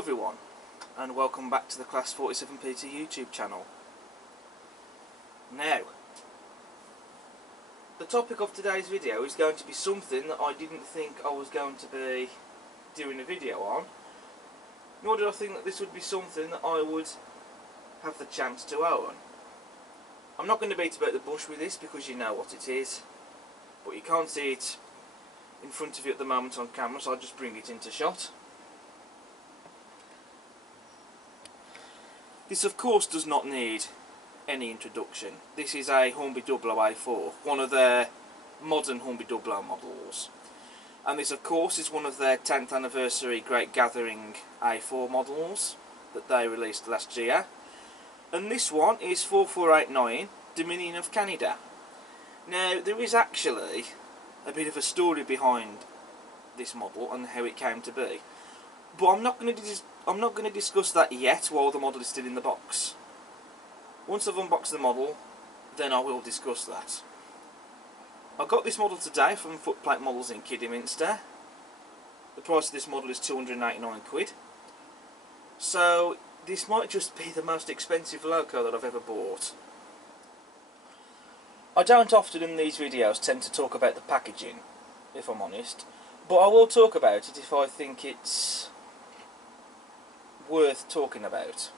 everyone, and welcome back to the Class 47PT YouTube channel. Now, the topic of today's video is going to be something that I didn't think I was going to be doing a video on, nor did I think that this would be something that I would have the chance to own. I'm not going to beat about the bush with this because you know what it is, but you can't see it in front of you at the moment on camera, so I'll just bring it into shot. This of course does not need any introduction. This is a Hornby Dublo A4, one of their modern Hornby Dublo models. And this of course is one of their 10th anniversary Great Gathering A4 models that they released last year. And this one is 4489 Dominion of Canada. Now there is actually a bit of a story behind this model and how it came to be. But I'm not going to discuss that yet while the model is still in the box. Once I've unboxed the model, then I will discuss that. I got this model today from Footplate Models in Kidderminster. The price of this model is 289 quid. So this might just be the most expensive loco that I've ever bought. I don't often in these videos tend to talk about the packaging, if I'm honest, but I will talk about it if I think it's worth talking about.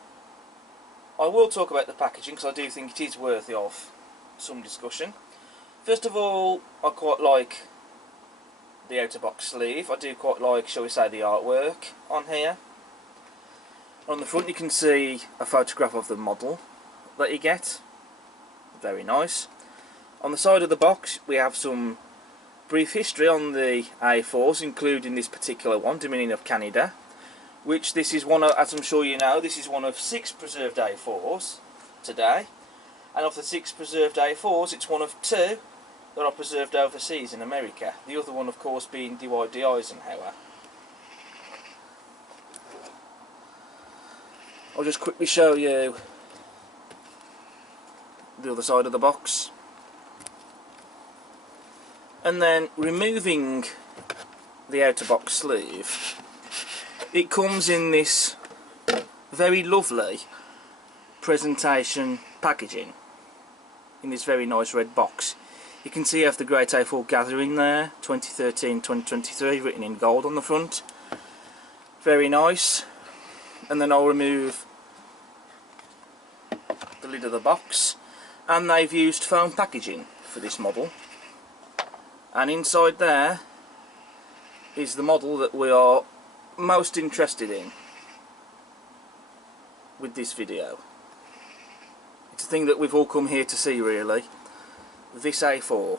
I will talk about the packaging because I do think it is worthy of some discussion. First of all, I quite like the outer box sleeve. I do quite like, shall we say, the artwork on here. On the front you can see a photograph of the model that you get. Very nice. On the side of the box we have some brief history on the A4s, including this particular one, Dominion of Canada, which this is one of, as I'm sure you know, this is one of 6 preserved A4s today, and of the 6 preserved A4s it's one of 2 that are preserved overseas in America, the other one of course being Dwight D. Eisenhower. I'll just quickly show you the other side of the box. And then removing the outer box sleeve, it comes in this very lovely presentation packaging in this very nice red box. You can see you have the Great A4 Gathering there, 2013-2023, written in gold on the front. Very nice. And then I'll remove the lid of the box, and they've used foam packaging for this model. And inside there is the model that we are most interested in with this video. It's a thing that we've all come here to see, really. This A4.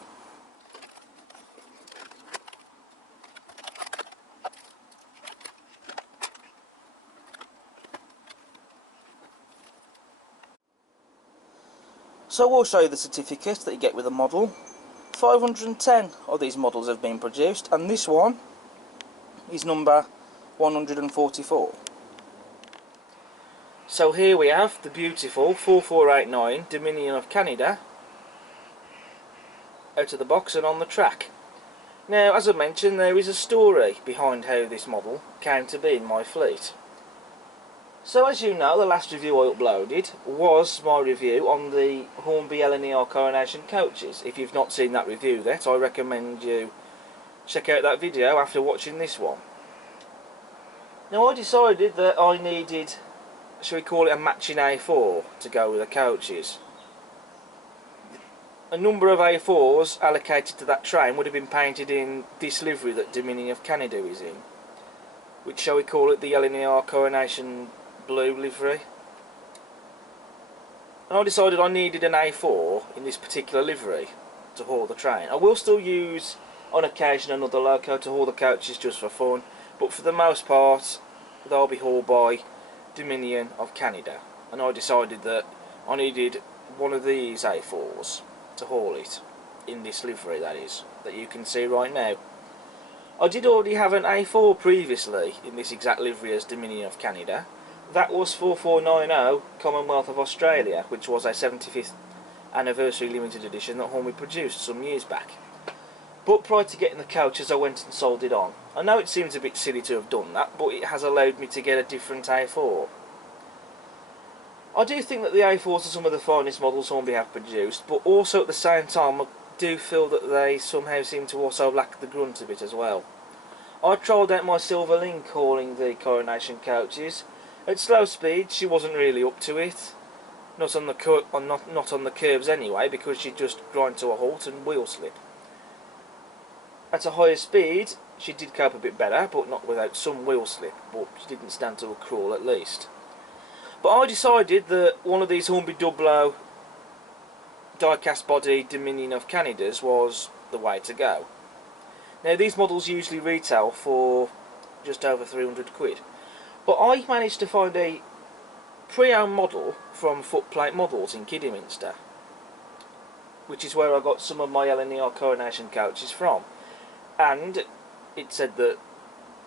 So we'll show you the certificate that you get with the model. 510 of these models have been produced, and this one is number 144. So here we have the beautiful 4489 Dominion of Canada out of the box and on the track. Now, as I mentioned, there is a story behind how this model came to be in my fleet. So as you know, the last review I uploaded was my review on the Hornby LNER Coronation coaches. If you've not seen that review yet, I recommend you check out that video after watching this one. Now I decided that I needed, shall we call it, a matching A4 to go with the coaches. A number of A4s allocated to that train would have been painted in this livery that Dominion of Canada is in, which, shall we call it, the LNER Coronation blue livery. And I decided I needed an A4 in this particular livery to haul the train. I will still use on occasion another loco to haul the coaches just for fun, but for the most part they'll be hauled by Dominion of Canada, and I decided that I needed one of these A4s to haul it in this livery, that is, that you can see right now. I did already have an A4 previously in this exact livery as Dominion of Canada. That was 4490 Commonwealth of Australia, which was a 75th anniversary limited edition that Hornby produced some years back. But prior to getting the couches, I went and sold it on. I know it seems a bit silly to have done that, but it has allowed me to get a different A4. I do think that the A4s are some of the finest models Hornby have produced, but also at the same time I do feel that they somehow seem to also lack the grunt a bit as well. I trialled out my Silver Link hauling the Coronation coaches. At slow speed she wasn't really up to it. Not on the curbs anyway, because she'd just grind to a halt and wheel slip. At a higher speed she did cope a bit better, but not without some wheel slip, but she didn't stand to a crawl at least. But I decided that one of these Hornby Dublo die-cast body Dominion of Canadas was the way to go. Now these models usually retail for just over 300 quid, but I managed to find a pre-owned model from Footplate Models in Kidderminster, which is where I got some of my LNER Coronation coaches from, and it said that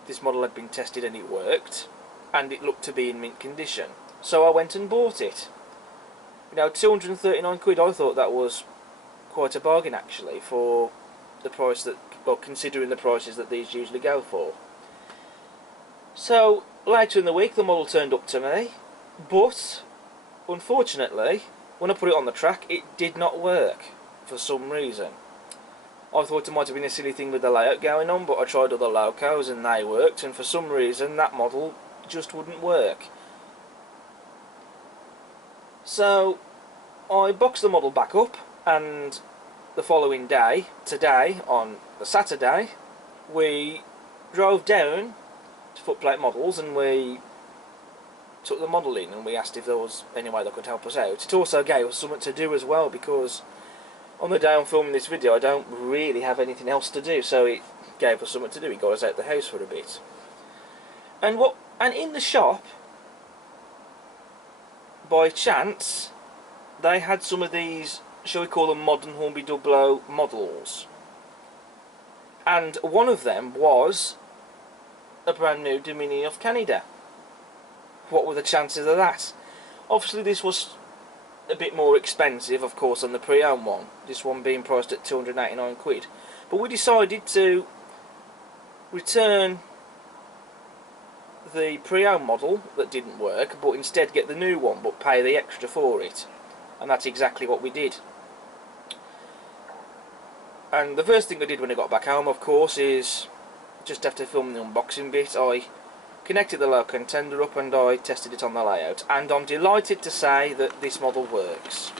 this model had been tested and it worked, and it looked to be in mint condition. So I went and bought it. You know, 239 quid, I thought that was quite a bargain actually for the price that, well, considering the prices that these usually go for. So later in the week the model turned up to me, but unfortunately when I put it on the track it did not work for some reason. I thought it might have been a silly thing with the layout going on, but I tried other locos and they worked, and for some reason that model just wouldn't work. So I boxed the model back up, and the following day, today, on the Saturday, we drove down to Footplate Models and we took the model in and we asked if there was any way that could help us out. It also gave us something to do as well, because on the day I'm filming this video I don't really have anything else to do, so it gave us something to do. It got us out the house for a bit. And in the shop, by chance, they had some of these, shall we call them, modern Hornby Dublo models. And one of them was a brand new Dominion of Canada. What were the chances of that? Obviously this was a bit more expensive, of course, than the pre-owned one, this one being priced at 289 quid. But we decided to return the pre-owned model that didn't work, but instead get the new one but pay the extra for it, and that's exactly what we did. And the first thing I did when I got back home, of course, is just after filming the unboxing bit, I connected the loco tender up and I tested it on the layout, and I'm delighted to say that this model works,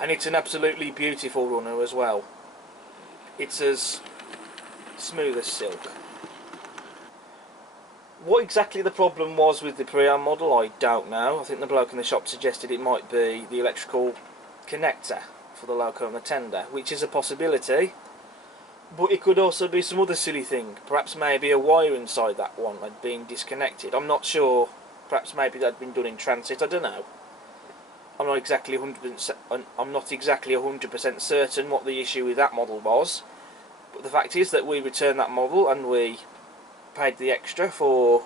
and it's an absolutely beautiful runner as well. It's as smooth as silk. What exactly the problem was with the pre-owned model I don't know. I think the bloke in the shop suggested it might be the electrical connector for the loco and the tender, which is a possibility, but it could also be some other silly thing. Perhaps maybe a wire inside that one had been disconnected. I'm not sure. Perhaps maybe that had been done in transit. I don't know. I'm not exactly 100% certain what the issue with that model was, but the fact is that we returned that model and we paid the extra for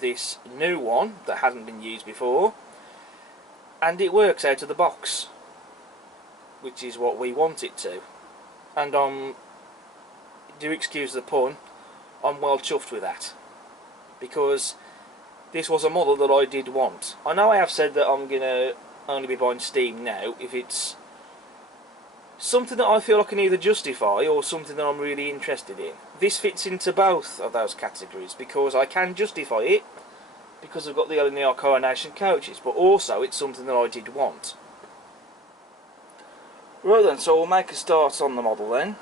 this new one that hadn't been used before, and it works out of the box, which is what we want it to. And do excuse the pun, I'm well chuffed with that, because this was a model that I did want. I know I have said that I'm going to only be buying Steam now if it's something that I feel I can either justify or something that I'm really interested in. This fits into both of those categories, because I can justify it because I've got the LNER Coronation coaches, but also it's something that I did want. Right then, so we'll make a start on the model then.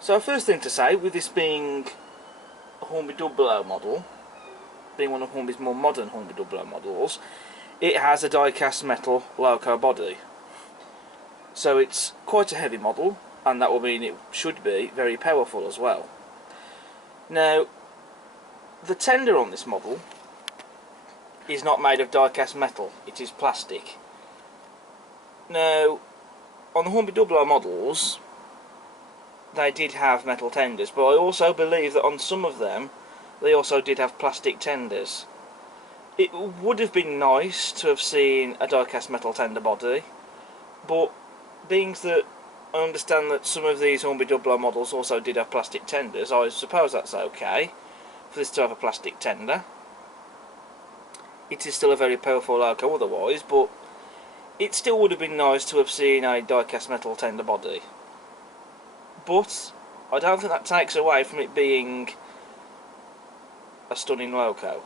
So first thing to say, with this being a Hornby Dublo model, being one of Hornby's more modern Hornby Dublo models, it has a die-cast metal loco body. So it's quite a heavy model, and that will mean it should be very powerful as well. Now, the tender on this model is not made of die-cast metal, it is plastic. Now, on the Hornby Dublo models, they did have metal tenders, but I also believe that on some of them, they also did have plastic tenders. It would have been nice to have seen a die-cast metal tender body, but being that I understand that some of these Hornby Dublo models also did have plastic tenders. I suppose that's okay for this to have a plastic tender. It is still a very powerful loco otherwise, but it still would have been nice to have seen a die-cast metal tender body. But I don't think that takes away from it being a stunning loco.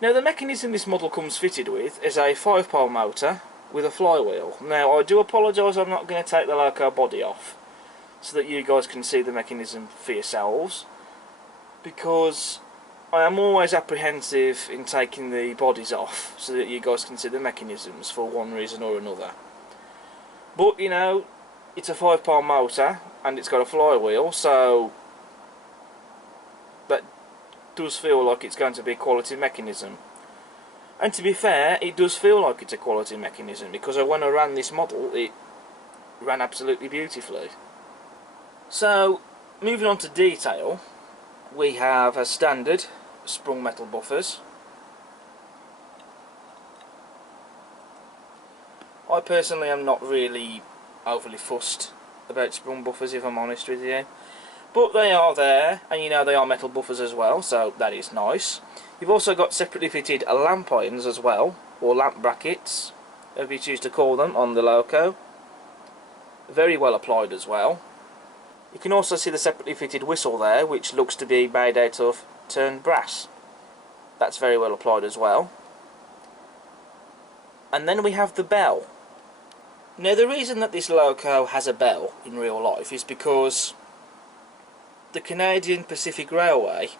Now, the mechanism this model comes fitted with is a 5-pole motor with a flywheel. Now, I do apologise, I'm not going to take the loco body off so that you guys can see the mechanism for yourselves, because I am always apprehensive in taking the bodies off so that you guys can see the mechanisms for one reason or another. But, you know, it's a 5-pole motor and it's got a flywheel, so that does feel like it's going to be a quality mechanism. And to be fair, it does feel like it's a quality mechanism, because when I ran this model, it ran absolutely beautifully. So, moving on to detail, we have a standard sprung metal buffers. I personally am not really overly fussed about sprung buffers, if I'm honest with you. But they are there, and you know they are metal buffers as well, so that is nice. You've also got separately fitted lamp irons as well, or lamp brackets, if you choose to call them, on the loco. Very well applied as well. You can also see the separately fitted whistle there, which looks to be made out of turned brass. That's very well applied as well. And then we have the bell. Now, the reason that this loco has a bell in real life is because the Canadian Pacific Railway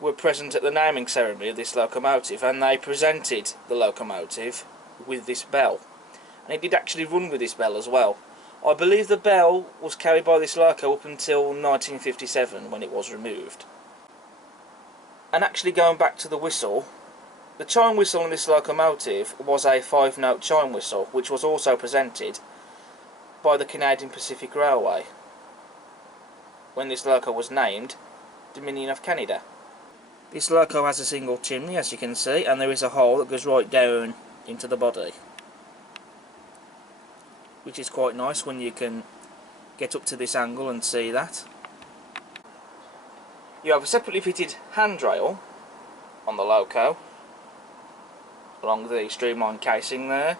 were present at the naming ceremony of this locomotive, and they presented the locomotive with this bell. And it did actually run with this bell as well. I believe the bell was carried by this loco up until 1957, when it was removed. And actually, going back to the whistle, the chime whistle on this locomotive was a 5-note chime whistle, which was also presented by the Canadian Pacific Railway when this loco was named Dominion of Canada. This loco has a single chimney, as you can see, and there is a hole that goes right down into the body, which is quite nice when you can get up to this angle and see that. You have a separately fitted handrail on the loco along the streamlined casing there,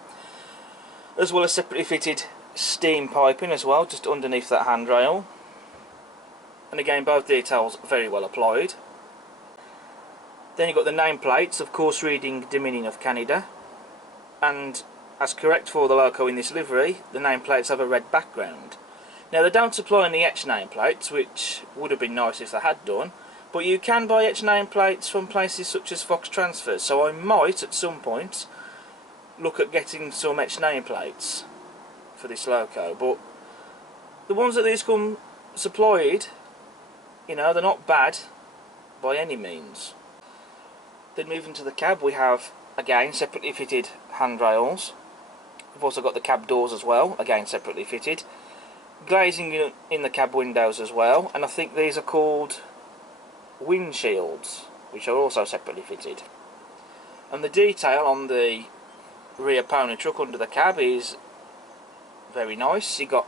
as well as separately fitted steam piping as well, just underneath that handrail. And again, both details very well applied. Then you've got the nameplates, of course, reading Dominion of Canada, and as correct for the loco in this livery, the nameplates have a red background. Now, they don't supply any etched nameplates, which would have been nice if they had done, but you can buy etched nameplates from places such as Fox Transfers, so I might at some point look at getting some etched nameplates for this loco. But the ones that these come supplied, you know, they're not bad by any means. Then moving to the cab, we have again separately fitted handrails. We've also got the cab doors as well, again separately fitted. Glazing in the cab windows as well, and I think these are called windshields, which are also separately fitted. And the detail on the rear pony truck under the cab is very nice. You've got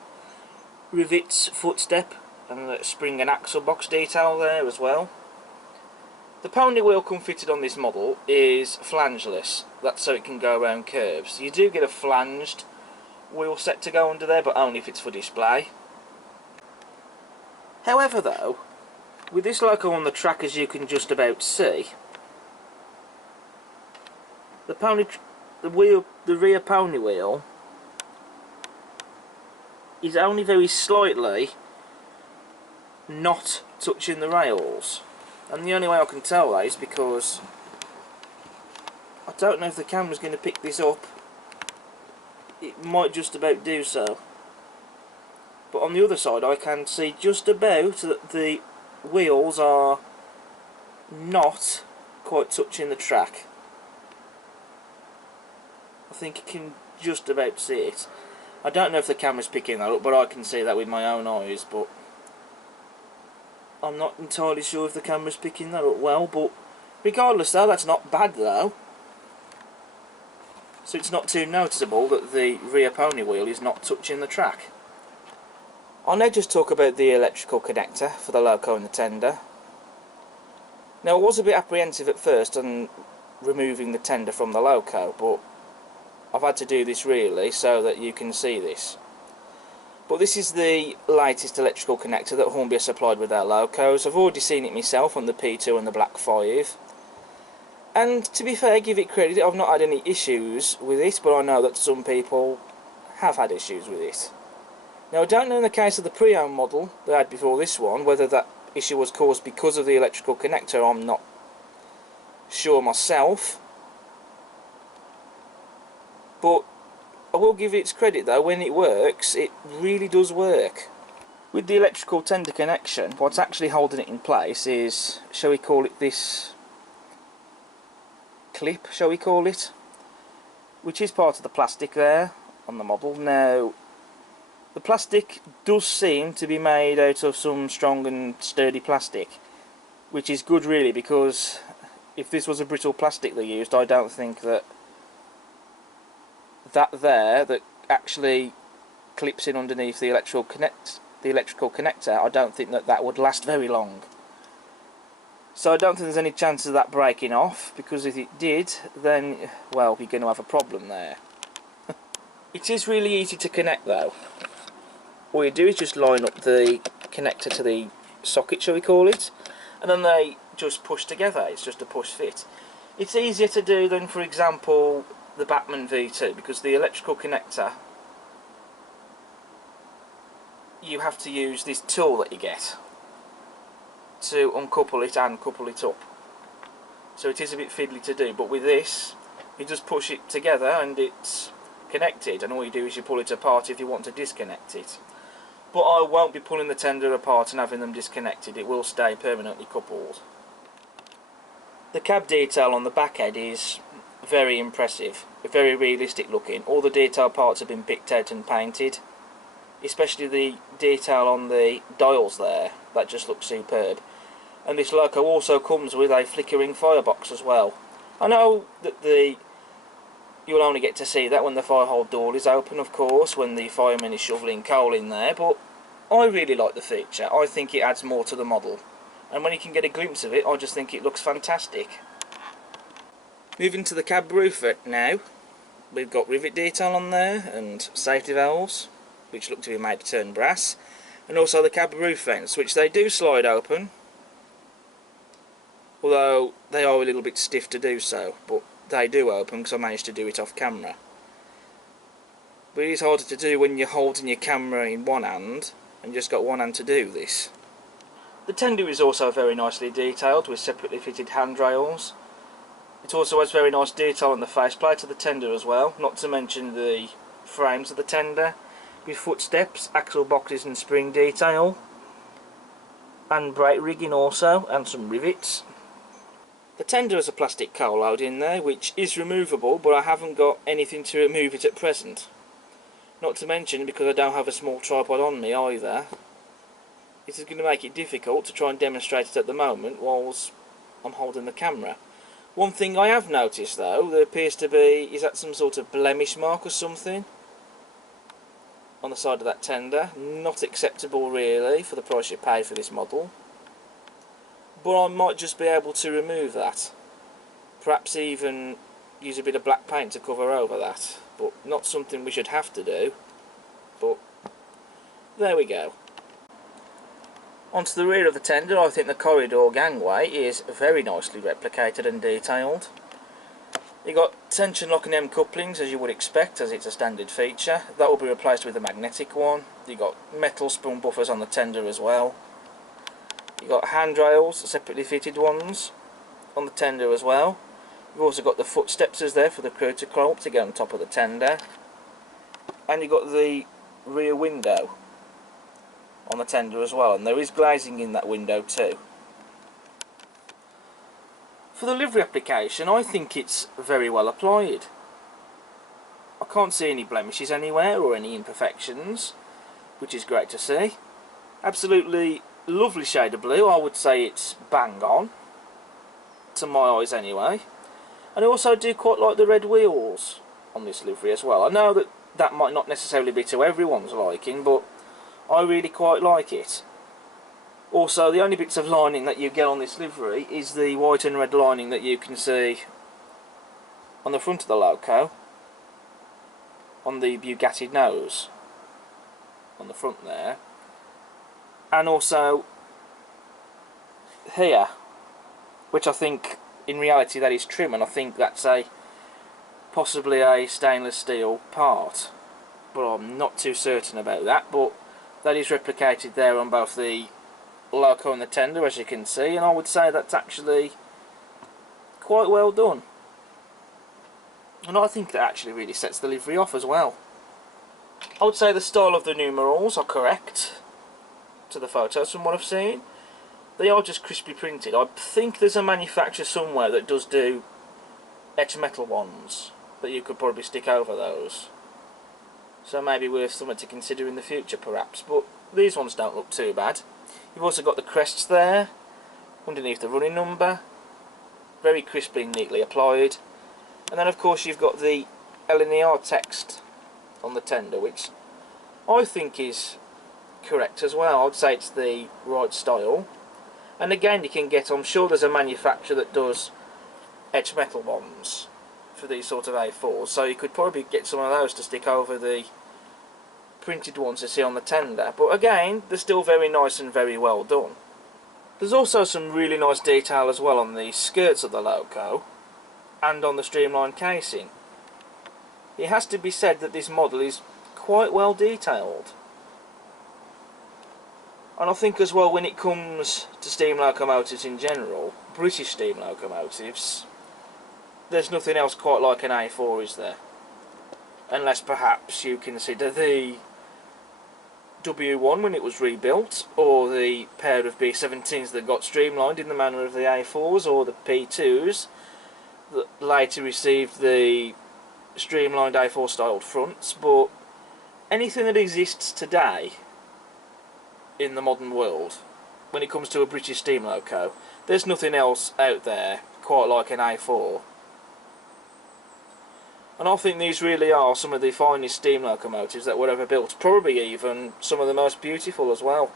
rivets, footstep, and the spring and axle box detail there as well. The pony wheel come fitted on this model is flangeless. That's so it can go around curves. You do get a flanged wheel set to go under there, but only if it's for display. However though, with this loco on the track, as you can just about see, the rear pony wheel is only very slightly not touching the rails. And the only way I can tell that is because I don't know if the camera's going to pick this up. It might just about do so. But on the other side I can see just about that the wheels are not quite touching the track. I think you can just about see it. I don't know if the camera's picking that up, but I can see that with my own eyes, but I'm not entirely sure if the camera's picking that up well. But regardless though, that's not bad though. so it's not too noticeable that the rear pony wheel is not touching the track. I'll now just talk about the electrical connector for the loco and the tender. Now, I was a bit apprehensive at first on removing the tender from the loco, but I've had to do this really so that you can see this. But this is the latest electrical connector that Hornby has supplied with their locos. I've already seen it myself on the P2 and the Black 5. And to be fair, give it credit, I've not had any issues with it, but I know that some people have had issues with it. Now, I don't know in the case of the pre-owned model they had before this one, whether that issue was caused because of the electrical connector. I'm not sure myself. But I will give it its credit though, when it works, it really does work. With the electrical tender connection, what's actually holding it in place is, shall we call it this clip, shall we call it? Which is part of the plastic there on the model. Now, the plastic does seem to be made out of some strong and sturdy plastic, which is good really, because if this was a brittle plastic they used, I don't think that that actually clips in underneath the electrical connector, I don't think that would last very long. So I don't think there's any chance of that breaking off, because if it did, then, well, we're going to have a problem there. It is really easy to connect though. All you do is just line up the connector to the socket, shall we call it, and then they just push together. It's just a push fit. It's easier to do than, for example, the Batman V2, because the electrical connector, you have to use this tool that you get to uncouple it and couple it up, so it is a bit fiddly to do. But with this, you just push it together and it's connected, and all you do is you pull it apart if you want to disconnect it. But I won't be pulling the tender apart and having them disconnected, it will stay permanently coupled. The cab detail on the back head is very impressive, very realistic looking. All the detail parts have been picked out and painted, especially the detail on the dials there, that just looks superb. And this loco also comes with a flickering firebox as well. I know that you'll only get to see that when the firehole door is open, of course, when the fireman is shoveling coal in there, but I really like the feature. I think it adds more to the model, and when you can get a glimpse of it, I just think it looks fantastic. Moving to the cab roof now, we've got rivet detail on there and safety valves, which look to be made to turn brass, and also the cab roof vents, which they do slide open, although they are a little bit stiff to do so, but they do open because I managed to do it off camera. But it is harder to do when you're holding your camera in one hand and just got one hand to do this. The tender is also very nicely detailed with separately fitted handrails. It also has very nice detail on the faceplate of the tender as well, not to mention the frames of the tender with footsteps, axle boxes and spring detail, and brake rigging also, and some rivets. The tender has a plastic coal load in there which is removable, but I haven't got anything to remove it at present. Not to mention, because I don't have a small tripod on me either, it is going to make it difficult to try and demonstrate it at the moment whilst I'm holding the camera. One thing I have noticed though, there appears to be, is that some sort of blemish mark or something on the side of that tender. Not acceptable really for the price you pay for this model, but I might just be able to remove that, perhaps even use a bit of black paint to cover over that, but not something we should have to do, but there we go. Onto the rear of the tender, I think the corridor gangway is very nicely replicated and detailed. You've got tension lock and M couplings, as you would expect, as it's a standard feature. That will be replaced with a magnetic one. You've got metal spoon buffers on the tender as well. You've got handrails, separately fitted ones, on the tender as well. You've also got the footsteps there for the crew to climb up to get on top of the tender. And you've got the rear window on the tender as well, and there is glazing in that window too. For the livery application, I think it's very well applied. I can't see any blemishes anywhere or any imperfections, which is great to see. Absolutely lovely shade of blue. I would say it's bang on, to my eyes anyway. And I also do quite like the red wheels on this livery as well. I know that that might not necessarily be to everyone's liking, but I really quite like it. Also, the only bits of lining that you get on this livery is the white and red lining that you can see on the front of the loco, on the Bugatti nose, on the front there, and also here, which I think in reality that is trim, and I think that's possibly a stainless steel part, but I'm not too certain about that. But that is replicated there on both the loco and the tender, as you can see, and I would say that's actually quite well done. And I think that actually really sets the livery off as well. I would say the style of the numerals are correct to the photos from what I've seen. They are just crisply printed. I think there's a manufacturer somewhere that does do etched metal ones that you could probably stick over those. So maybe worth something to consider in the future perhaps, but these ones don't look too bad. You've also got the crests there, underneath the running number, very crisply and neatly applied. And then of course you've got the LNER text on the tender, which I think is correct as well. I'd say it's the right style. And again, you can get, I'm sure there's a manufacturer that does etched metal ones for these sort of A4s, so you could probably get some of those to stick over the printed ones you see on the tender. But again, they're still very nice and very well done. There's also some really nice detail as well on the skirts of the loco and on the streamlined casing. It has to be said that this model is quite well detailed. And I think as well, when it comes to steam locomotives in general, British steam locomotives, there's nothing else quite like an A4, is there? Unless perhaps you consider the W1 when it was rebuilt, or the pair of B17s that got streamlined in the manner of the A4s, or the P2s that later received the streamlined A4 styled fronts. But anything that exists today in the modern world, when it comes to a British steam loco, there's nothing else out there quite like an A4. And I think these really are some of the finest steam locomotives that were ever built, probably even some of the most beautiful as well.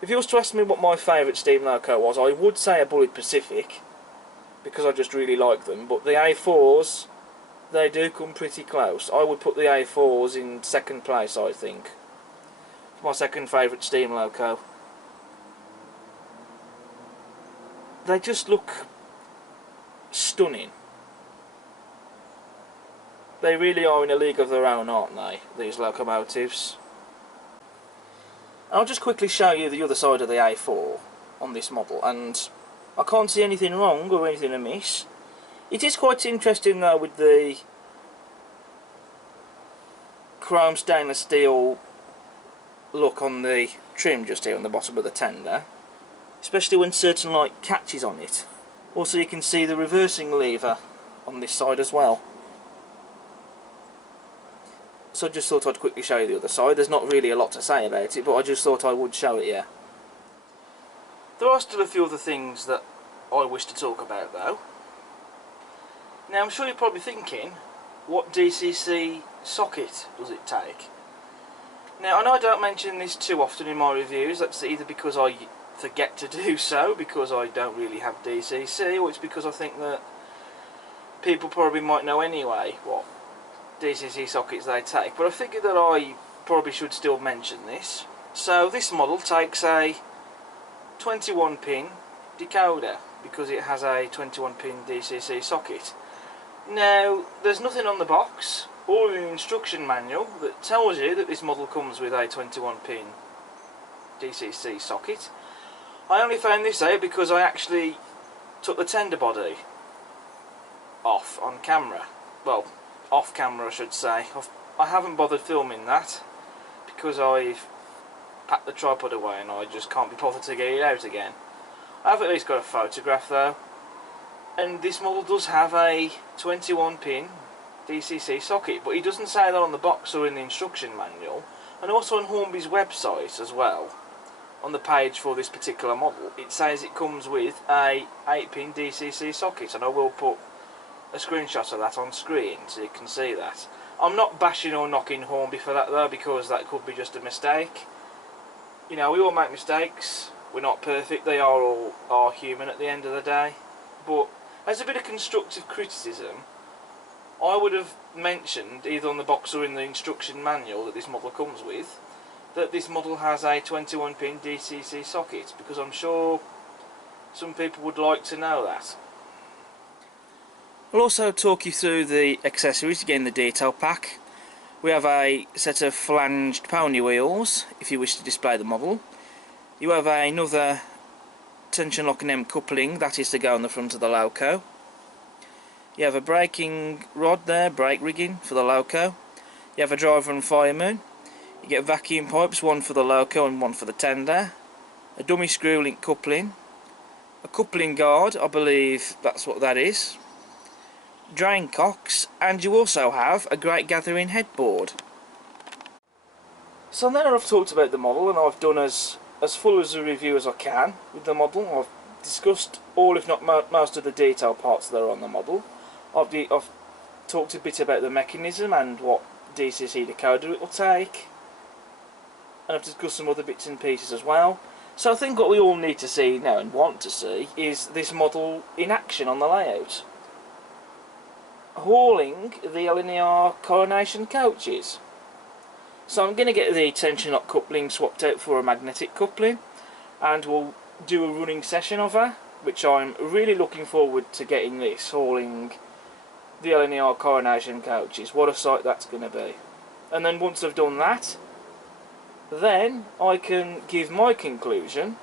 If you was to ask me what my favourite steam loco was, I would say a Bullet Pacific, because I just really like them, but the A4s, they do come pretty close. I would put the A4s in second place, I think. My second favourite steam loco. They just look stunning. They really are in a league of their own, aren't they, these locomotives? I'll just quickly show you the other side of the A4 on this model, and I can't see anything wrong or anything amiss. It is quite interesting though with the chrome stainless steel look on the trim just here on the bottom of the tender, especially when certain light catches on it. Also you can see the reversing lever on this side as well. So I just thought I'd quickly show you the other side. There's not really a lot to say about it, but I just thought I would show it here. There are still a few other things that I wish to talk about though. Now I'm sure you're probably thinking, what DCC socket does it take? Now, I know I don't mention this too often in my reviews. That's either because I forget to do so, because I don't really have DCC, or it's because I think that people probably might know anyway what DCC sockets they take. But I figured that I probably should still mention this. So this model takes a 21 pin decoder, because it has a 21 pin DCC socket. Now, there's nothing on the box or in the instruction manual that tells you that this model comes with a 21 pin DCC socket. I only found this out because I actually took the tender body off on camera. Well, off camera I should say. I haven't bothered filming that because I've packed the tripod away and I just can't be bothered to get it out again. I have at least got a photograph though, and this model does have a 21 pin DCC socket, but it doesn't say that on the box or in the instruction manual. And also on Hornby's website as well, on the page for this particular model, it says it comes with a 8 pin DCC socket, and I will put a screenshot of that on screen so you can see that. I'm not bashing or knocking Hornby for that though, because that could be just a mistake. You know, we all make mistakes, we're not perfect, they are human at the end of the day. But as a bit of constructive criticism, I would have mentioned, either on the box or in the instruction manual that this model comes with, that this model has a 21-pin DCC socket, because I'm sure some people would like to know that. I'll also talk you through the accessories, again the detail pack. We have a set of flanged pony wheels, if you wish to display the model. You have another tension lock and M coupling, that is to go on the front of the loco. You have a braking rod there, brake rigging for the loco. You have a driver and fireman. You get vacuum pipes, one for the loco and one for the tender. A dummy screw link coupling. A coupling guard, I believe that's what that is. Drain cocks, and you also have a great gathering headboard. So now I've talked about the model, and I've done as full as a review as I can with the model. I've discussed all, if not most of the detail parts that are on the model. I've talked a bit about the mechanism and what DCC decoder it will take, and I've discussed some other bits and pieces as well. So I think what we all need to see now and want to see is this model in action on the layout. Hauling the LNER Coronation coaches. So I'm going to get the tension lock coupling swapped out for a magnetic coupling, and we'll do a running session of her, which I'm really looking forward to getting this, hauling the LNER Coronation coaches. What a sight that's going to be. And then once I've done that, then I can give my conclusion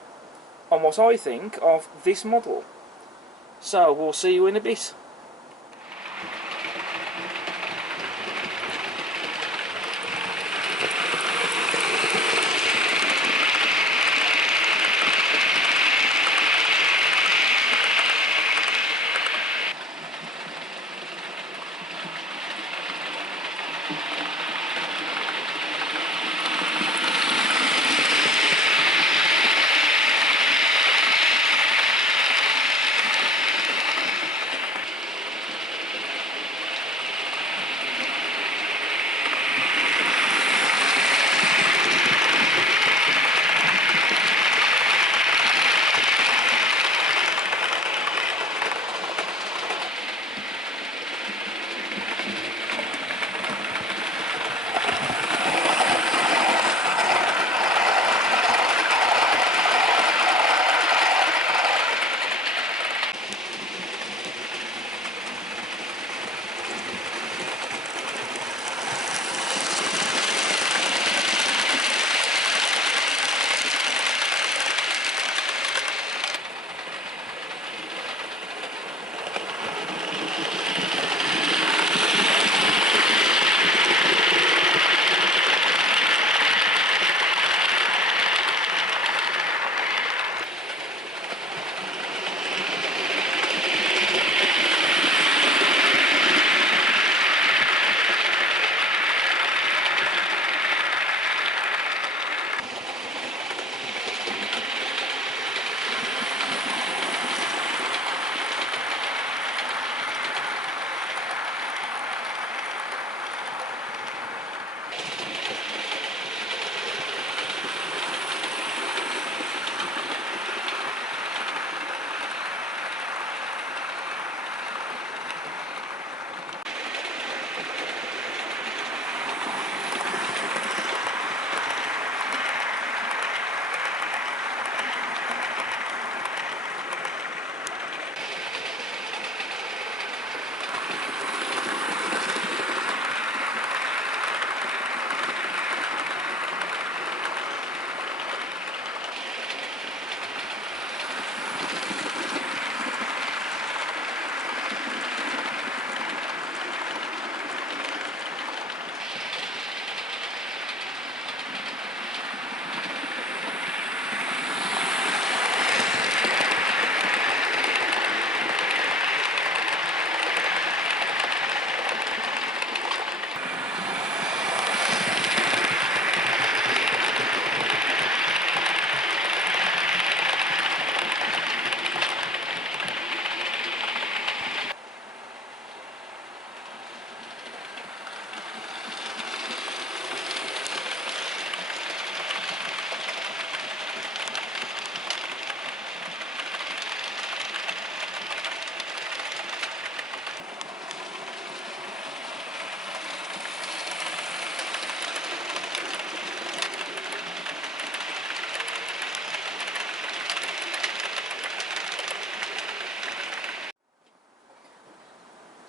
on what I think of this model. So we'll see you in a bit.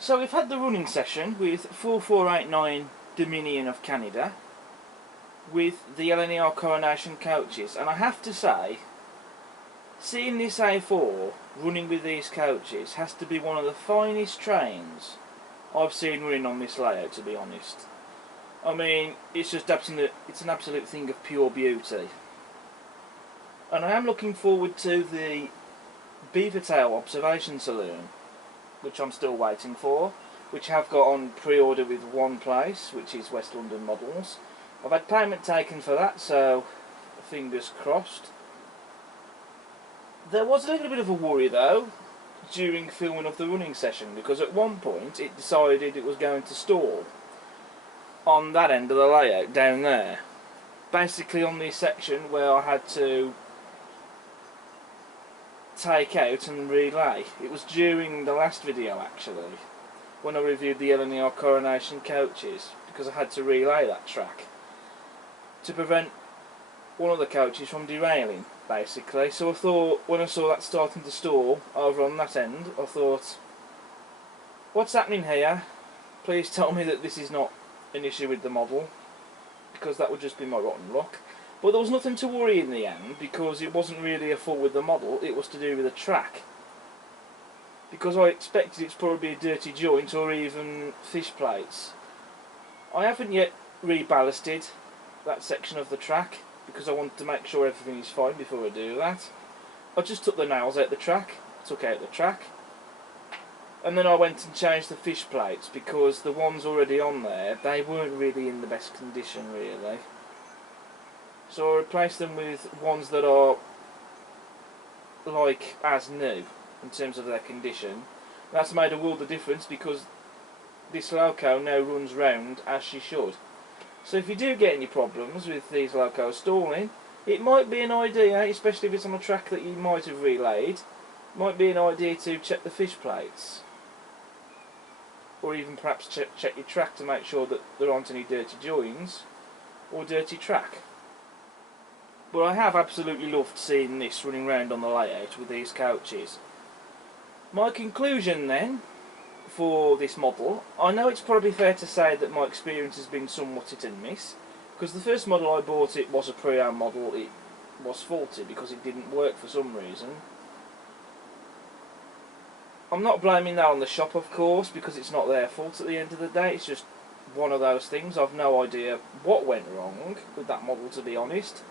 So we've had the running session with 4489 Dominion of Canada with the LNER Coronation coaches, and I have to say, seeing this A4 running with these coaches has to be one of the finest trains I've seen running on this layout, to be honest. I mean, it's just it's an absolute thing of pure beauty. And I am looking forward to the Beavertail observation saloon, which I'm still waiting for, which I have got on pre-order with one place, which is West London Models. I've had payment taken for that, so fingers crossed. There was a little bit of a worry though during filming of the running session, because at one point it decided it was going to stall on that end of the layout down there, basically on this section where I had to take out and relay. It was during the last video actually, when I reviewed the LNER Coronation coaches, because I had to relay that track to prevent one of the coaches from derailing, basically. So I thought, when I saw that starting to stall over on that end, I thought, what's happening here? Please tell me that this is not an issue with the model, because that would just be my rotten luck. But there was nothing to worry in the end, because it wasn't really a fault with the model, it was to do with the track. Because I expected it to probably be a dirty joint or even fish plates. I haven't yet reballasted that section of the track, because I wanted to make sure everything is fine before I do that. I just took the nails out the track, took out the track, and then I went and changed the fish plates, because the ones already on there, they weren't really in the best condition really. So I replaced them with ones that are like as new in terms of their condition. And that's made a world of difference, because this loco now runs round as she should. So if you do get any problems with these locos stalling, it might be an idea, especially if it's on a track that you might have relayed, might be an idea to check the fish plates, or even perhaps check your track to make sure that there aren't any dirty joins or dirty track. But I have absolutely loved seeing this running round on the layout with these coaches. My conclusion then for this model, I know it's probably fair to say that my experience has been somewhat hit and miss, because the first model I bought, it was a pre-owned model, it was faulty because it didn't work for some reason. I'm not blaming that on the shop, of course, because it's not their fault at the end of the day, it's just one of those things. I've no idea what went wrong with that model, to be honest.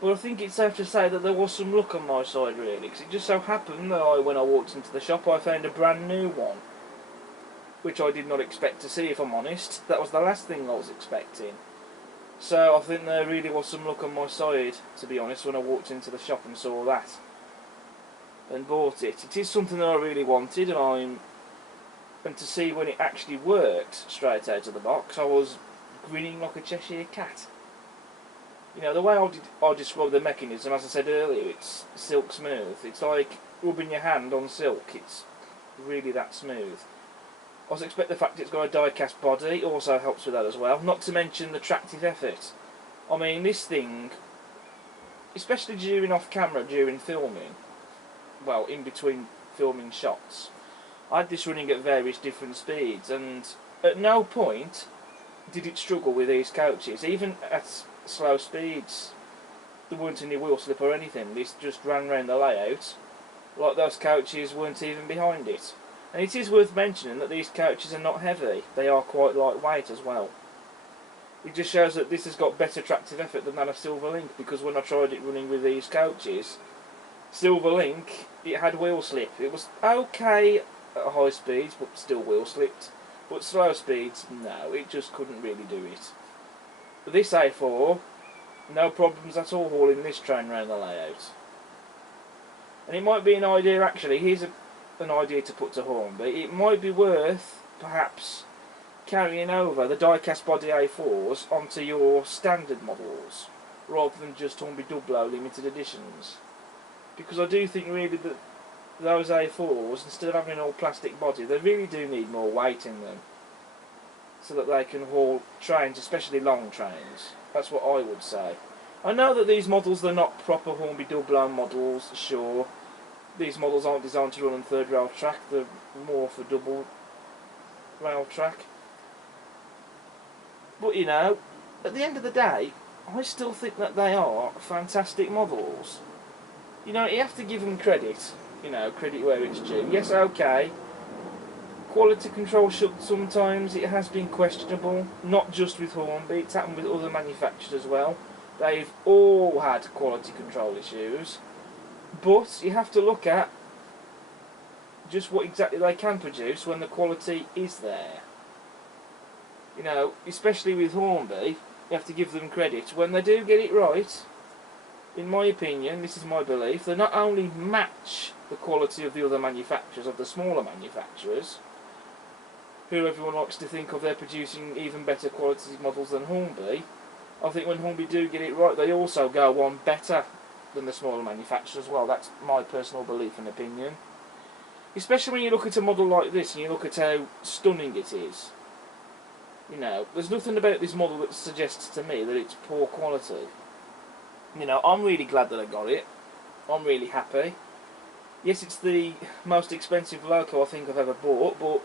But I think it's safe to say that there was some luck on my side really, because it just so happened that when I walked into the shop I found a brand new one, which I did not expect to see, if I'm honest. That was the last thing I was expecting. So I think there really was some luck on my side, to be honest, when I walked into the shop and saw that and bought it. It is something that I really wanted, and to see when it actually worked straight out of the box, I was grinning like a Cheshire cat. You know, the way I describe the mechanism, as I said earlier, it's silk smooth. It's like rubbing your hand on silk. It's really that smooth. I also expect the fact it's got a die-cast body also helps with that as well. Not to mention the tractive effort. I mean, this thing, especially during off-camera, during filming, well, in between filming shots, I had this running at various different speeds, and at no point did it struggle with these coaches. Even at slow speeds, there weren't any wheel slip or anything. This just ran round the layout like those coaches weren't even behind it. And it is worth mentioning that these coaches are not heavy, they are quite lightweight as well. It just shows that this has got better tractive effort than that of Silver Link, because when I tried it running with these coaches, Silver Link, it had wheel slip. It was okay at high speeds, but still wheel slipped. But slow speeds, no, it just couldn't really do it. But this A4, no problems at all hauling this train around the layout. And it might be an idea, actually, here's an idea to put to Hornby. It might be worth, perhaps, carrying over the die-cast body A4s onto your standard models, rather than just Hornby Dublo limited editions. Because I do think really that those A4s, instead of having an all plastic body, they really do need more weight in them, so that they can haul trains, especially long trains. That's what I would say. I know that these models, they're not proper Hornby Dublo models, sure. These models aren't designed to run on third rail track, they're more for double rail track. But you know, at the end of the day, I still think that they are fantastic models. You know, you have to give them credit. You know, credit where it's due. Yes, okay. Quality control sometimes it has been questionable. Not just with Hornby, it's happened with other manufacturers as well. They've all had quality control issues. But you have to look at just what exactly they can produce when the quality is there. You know, especially with Hornby, you have to give them credit. When they do get it right, in my opinion, this is my belief, they not only match the quality of the other manufacturers, of the smaller manufacturers, who everyone likes to think of they're producing even better quality models than Hornby. I think when Hornby do get it right, they also go one better than the smaller manufacturers as well. That's my personal belief and opinion. Especially when you look at a model like this and you look at how stunning it is. You know, there's nothing about this model that suggests to me that it's poor quality. You know, I'm really glad that I got it. I'm really happy. Yes, it's the most expensive loco I think I've ever bought, but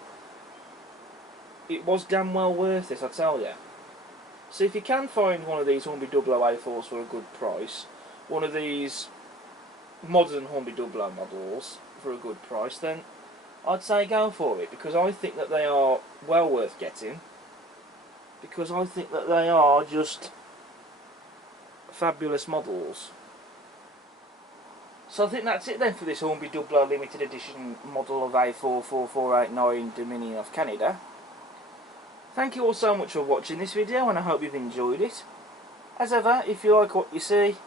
it was damn well worth it, I tell you. So if you can find one of these Hornby Dublo A4s for a good price, one of these modern Hornby Dublo models for a good price, then I'd say go for it, because I think that they are well worth getting. Because I think that they are just fabulous models. So I think that's it then for this Hornby Dublo limited edition model of A44489 Dominion of Canada. Thank you all so much for watching this video, and I hope you've enjoyed it. As ever, if you like what you see,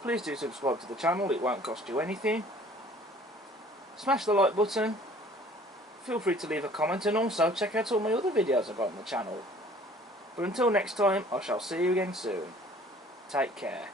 please do subscribe to the channel, it won't cost you anything. Smash the like button, feel free to leave a comment, and also check out all my other videos I've got on the channel. But until next time, I shall see you again soon. Take care.